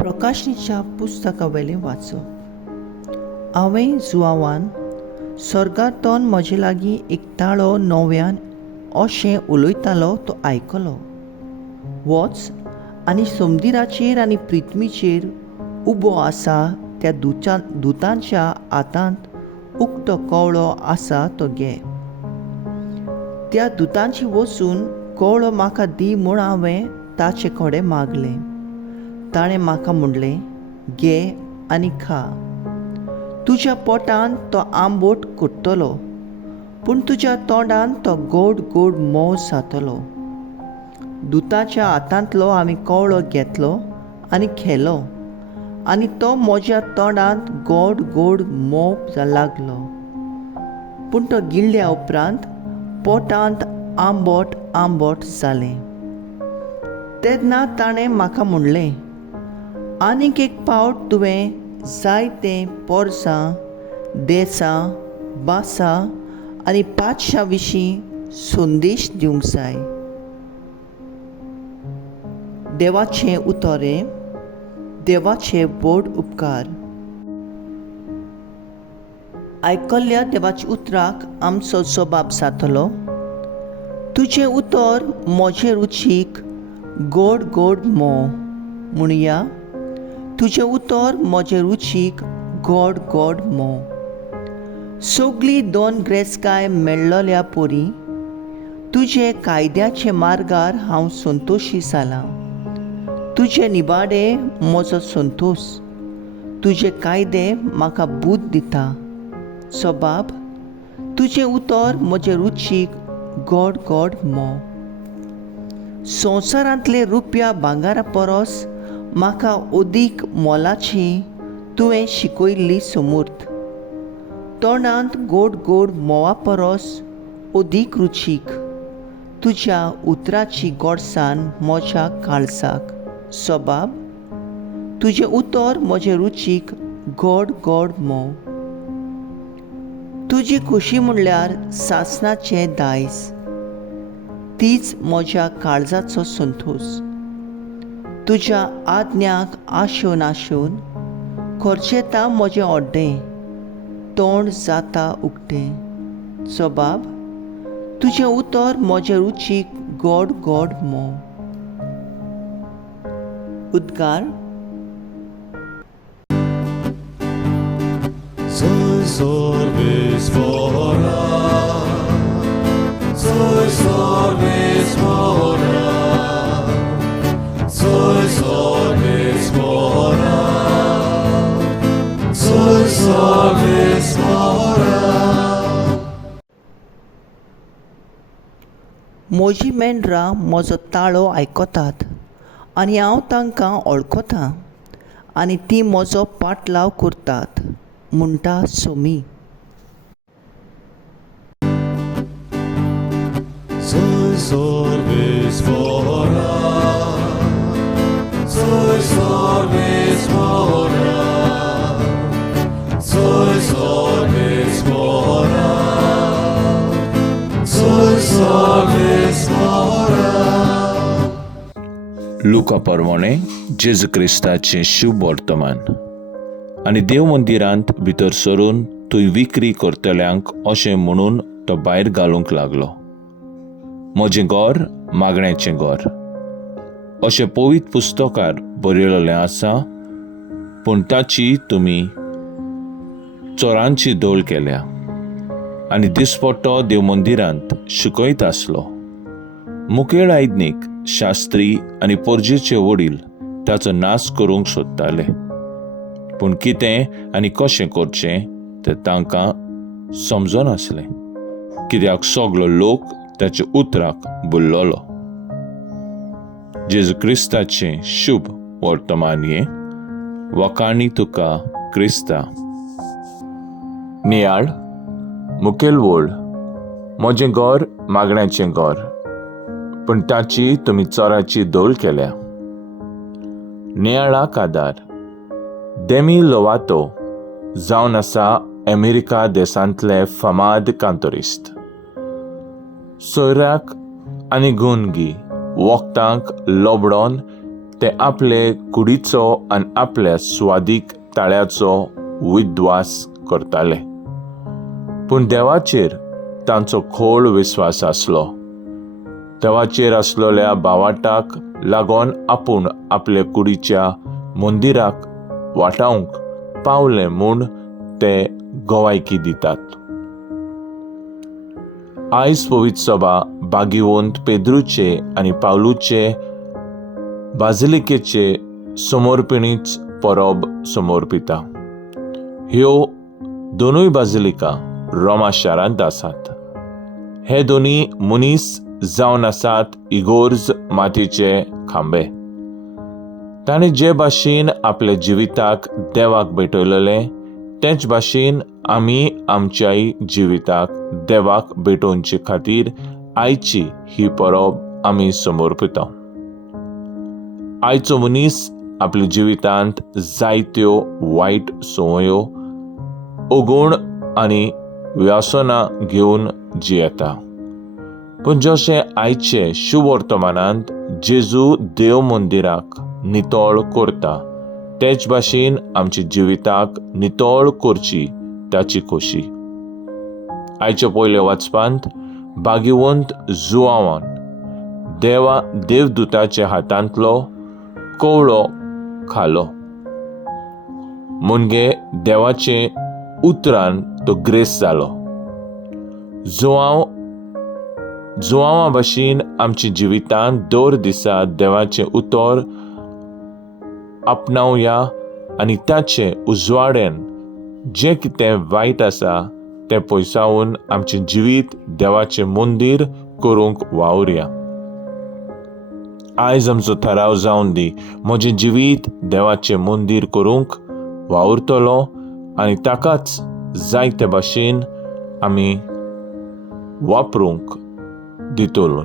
प्रकाशनीच्या पुस्तका वेलें वाचप. हांवें जुआवान स्वर्गांतल्यान म्हजे लागीं एक ताळो नव्यान अशें उलयतालो तो आयकलो. वच आनी समुद्राचेर आनी पृथ्वीचेर उबो आसा त्या दुतांच्या हातांत उक्तो कवळो आसा तो घे. त्या दुतांची वचून कवळो म्हाका दी म्हूण हांवें ताचे कडेन मागलें. ताणें म्हाका म्हणलें, घे आनी खा. तुज्या पोटांत तो आंबट कोट्टलो, पूण तुज्या तोंडांत तो गोड गोड मोव जातलो. दुताच्या हातांतलो हांवें कवळो घेतलो आनी खेलो, आनी तो म्हज्या तोंडांत गोड गोड मोव लागलो. पूण तो गिळ्ळ्या उपरांत पोटांत आंबट आंबट जालें. तेन्ना ताणें म्हाका म्हणलें, आनीक एक पावट तुवें जायते पोरसां, देसां, भासां आनी पाडशां विशीं संदेश दिवंक जाय. देवाचें उतोरें. देवाचे व्हड उपकार. आयकल्ल्या देवाच्या उतराक आमचो जबाब जातलो. तुजें उतर म्हजे रुचीक गोड गोड मोव. म्हणुया, तुजें उतर म्हजे रुचीक गोड गोड मोव. सगळी दोन ग्रेस्काय मेळ्ळल्या परी तुजे कायद्याचे मार्गार हांव संतोशी जालां. तुजे निबाडे म्हजो संतोश. तुजे कायदे म्हाका बूद दिता. जबाब, तुजें उतर म्हजे रुचीक गोड गोड मोव. संवसारांतले रुपया भांगारा परस म्हाका अदीक मोलाची तुवें शिकयल्ली समूर्त. तोंडांत गोड गोड मोवा परस अदीक रुचीक तुज्या उतराची गोडसाण म्हज्या काळजाक. जबाब, तुजें उतर म्हजे रुचीक गोड गोड मोव. तुजी खुशी म्हणल्यार सासणाचें दायज. तीच म्हज्या काळजाचो संतोश. तुज्या आज्ञाक आशोवन आशोवन खोर्चेता म्हजें ओड्डें. तोंड जाता उक्तें. जबाब, तुजें उतर म्हजे रुचीक गोड गोड मोव. उद्गार. Soy sorbes fora, soy sorbes fora, soy sorbes fora, soy sorbes fora. म्हजी मेंढरां म्हजो ताळो आयकतात आनी हांव तांकां वळखतां आनी तीं म्हजो पाटलाव करतात, म्हणटा Somi. Soy sorbes fora, soy sorbes fora, soy sorbes fora, soy sorbes fora. लुका परमोणे जेजू क्रिस्ताचें शुभ वर्तमान. आनी देव मंदिरांत भितर सरून थंय विक्री करतल्यांक अशें म्हणून तो भायर घालूंक लागलो, म्हजें घर मागण्याचें घर. अशें पवित्र पुस्तकार बरयलेलें आसा, पूण ताची तुमी चोरांची दळ केल्या. आनी दिसपट्टो देव मंदिरांत शिकयत आसलो. मुखेल आयदनीक, शास्त्री आनी पोरजेचे वडील ताचो नाश करूंक सोदताले. पूण कितें आनी कशें करचें तें तांकां समजनासलें, कित्याक सगळो लोक ताच्या उतराक भुल्लोलो. जेजू क्रिस्ताचें शुभ वर्तमान हें. वखाणी तुका क्रिस्ता. नियाळ. मुखेल वड. म्हजें घर मागण्याचें घर, पूण ताची तुमी चोराची दळ केल्या. नियाळाक आदार. डेमी लोवातो जावन आसा अमेरिका देशांतले फामाद कांतोरिस्ट. सोयऱ्याक आनी गुणगी वखदांक लोबडोन ते आपले कुडीचो आनी आपल्या स्वादीक ताळ्याचो विद्वास करताले. पूण देवाचेर तांचो खोल विस्वास आसलो. देवाचेर आसलोल्या बावाटाक लागून आपूण आपले कुडीच्या मंदिराक वाटावंक पावले म्हूण ते गवायकी दितात. आयज पवित्र सभा बागिवंत पेद्रूचे आनी पावलूचे बाजिलिकेचे समर्पणीच परब समर्पिता. ह्यो दोनूय बाजिलिका रोमा शारांत आसात. हे दोनी मनीस जावन आसात इगोर्ज मातयेचे खांबे. ताणें जे भाशेन आपल्या जिविताक देवाक भेटयलेले तेच भाशेन आमी आमच्याय जिविताक देवाक भेटोवचे खातीर आयची ही परब आमी समर्पिता. आयचो मनीस आपल्या जिवितांत जायत्यो वायट संवयो, ओगोण आनी व्यसनां घेवन जियेता. पूण जशें आयचे शुभ वर्तमानांत जेजू देव मंदिराक नितळ करता तेच भाशेन आमच्या जिविताक नितळ करची ताची खोशी. आयच्या पयल्या वाचपांत बागिवंत जुआवान देवदूताच्या हातांतलो कवळो खालो. मुनगे देवाचे उतरान तो ग्रेस जालो. जुआवा भाशेन आमच्या जिवितांत दर दिसा देवाचें उतर आपणावया आनी ताचे उजवाड्यान जें कितें वायट आसा तें पयसावून आमचें जिवीत देवाचें मंदीर करूंक वावुरया. आयज आमचो थाराव जावन दी, म्हजें जिवीत देवाचें मंदीर करूंक वावुरतलो आनी ताकाच जायते भाशेन आमी वापरूंक दितलो.